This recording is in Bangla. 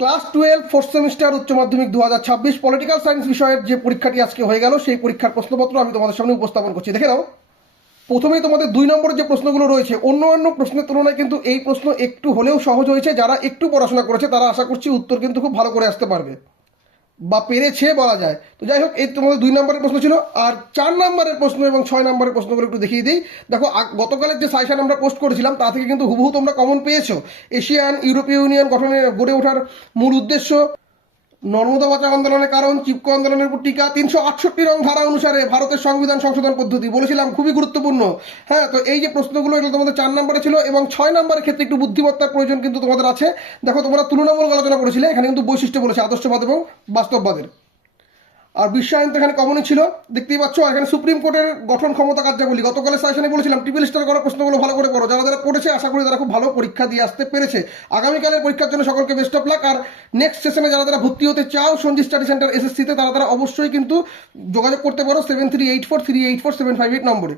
ক্লাস 12 ফোর্থ সেমিস্টার উচ্চ মাধ্যমিক 2026 পলিটিক্যাল সায়েন্স বিষয়ের যে পরীক্ষাটি আজকে হয়ে গেল সেই পরীক্ষার প্রশ্নপত্র আমি তোমাদের সামনে উপস্থাপন করছি। দেখে নাও, প্রথমেই তোমাদের 2 নম্বরের যে প্রশ্নগুলো রয়েছে অন্যান্য প্রশ্নের তুলনায় কিন্তু এই প্রশ্ন একটু হলেও সহজ হয়েছে। যারা একটু পড়াশোনা করেছে তারা আশা করছি উত্তর কিন্তু খুব ভালো করে আসতে পারবে বা পেরেছে বলা যায়। তো যাই হোক, এই তোমাদের 2 নম্বরের প্রশ্ন ছিল। আর 4 নম্বরের প্রশ্ন এবং 6 নম্বরের প্রশ্নগুলো একটু দেখিয়ে দিই। দেখো, গতকালের যে সাজেশন আমরা পোস্ট করেছিলাম তা থেকে কিন্তু হুবহু তোমরা কমন পেয়েছো। এশিয়ান ইউরোপীয় ইউনিয়ন গড়ে ওঠার মূল উদ্দেশ্য, নর্মদা বাঁচাও আন্দোলনের কারণ, চিপকো আন্দোলনের উপর টিকা, 368 নং ধারা অনুসারে ভারতের সংবিধান সংশোধন পদ্ধতি বলেছিলাম খুবই গুরুত্বপূর্ণ। হ্যাঁ, তো এই যে প্রশ্নগুলো এগুলো তোমাদের 4 নম্বরে ছিল এবং 6 নম্বরের ক্ষেত্রে একটু বুদ্ধিমত্তার প্রয়োজন কিন্তু তোমাদের আছে। দেখো, তোমরা তুলনামূলক আলোচনা করেছিলে, এখানে কিন্তু বৈশিষ্ট্য বলেছে আদর্শবাদ এবং বাস্তববাদের। আর বিশ্বায়ন তো এখানে কমনই ছিল, দেখতেই পাচ্ছ। এখানে সুপ্রিম কোর্টের গঠন ক্ষমতা কার্যাবলী, গতকালের সাজেশনে বলেছিলাম ট্রিপল স্টার করা প্রশ্নগুলো ভালো করে পড়ো। যারা যারা পড়েছে আশা করি তারা খুব ভালো পরীক্ষা দিয়ে আসতে পেরেছে। আগামীকালের পরীক্ষার জন্য সকলকে বেস্ট অফ লাক। আর নেক্সট সেশনে যারা যারা ভর্তি হতে চাও সঞ্জিত স্টাডি সেন্টার এসএসসিতে, তারা তারা অবশ্যই কিন্তু যোগাযোগ করতে পারো 7384384758 নম্বরে।